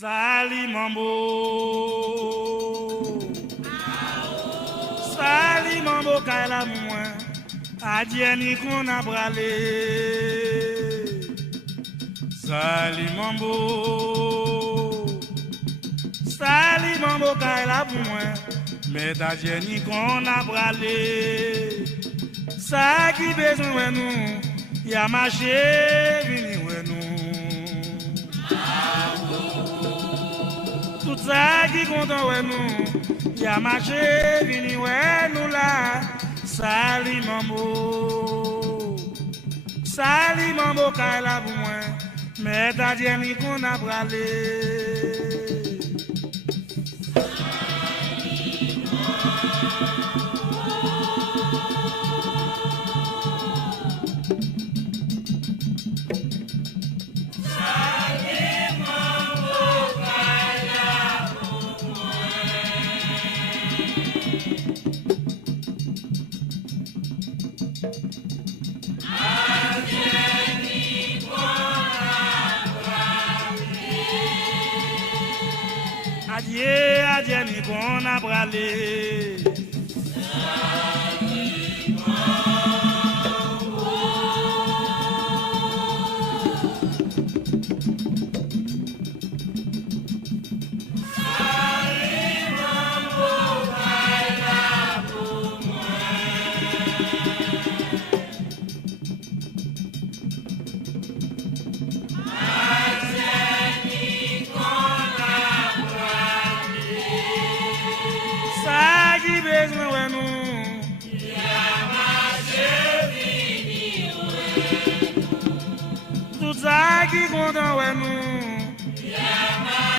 Sali mambo. Sali mambo kaila moins. Adieni qu'on a bralé. Sali mambo. Sali mambo kaila moins. Mais adieni qu'on a bralé. Ça qui besoin nous. Y'a marché vini ouais nous. Tout ça qui content ouais nous, y'a marché vini ouais nous là. Sali mambo kaila pour moi, mais t'as dit ni qu'on a bralé. Adieu, adieu, ni qu'on a bralé.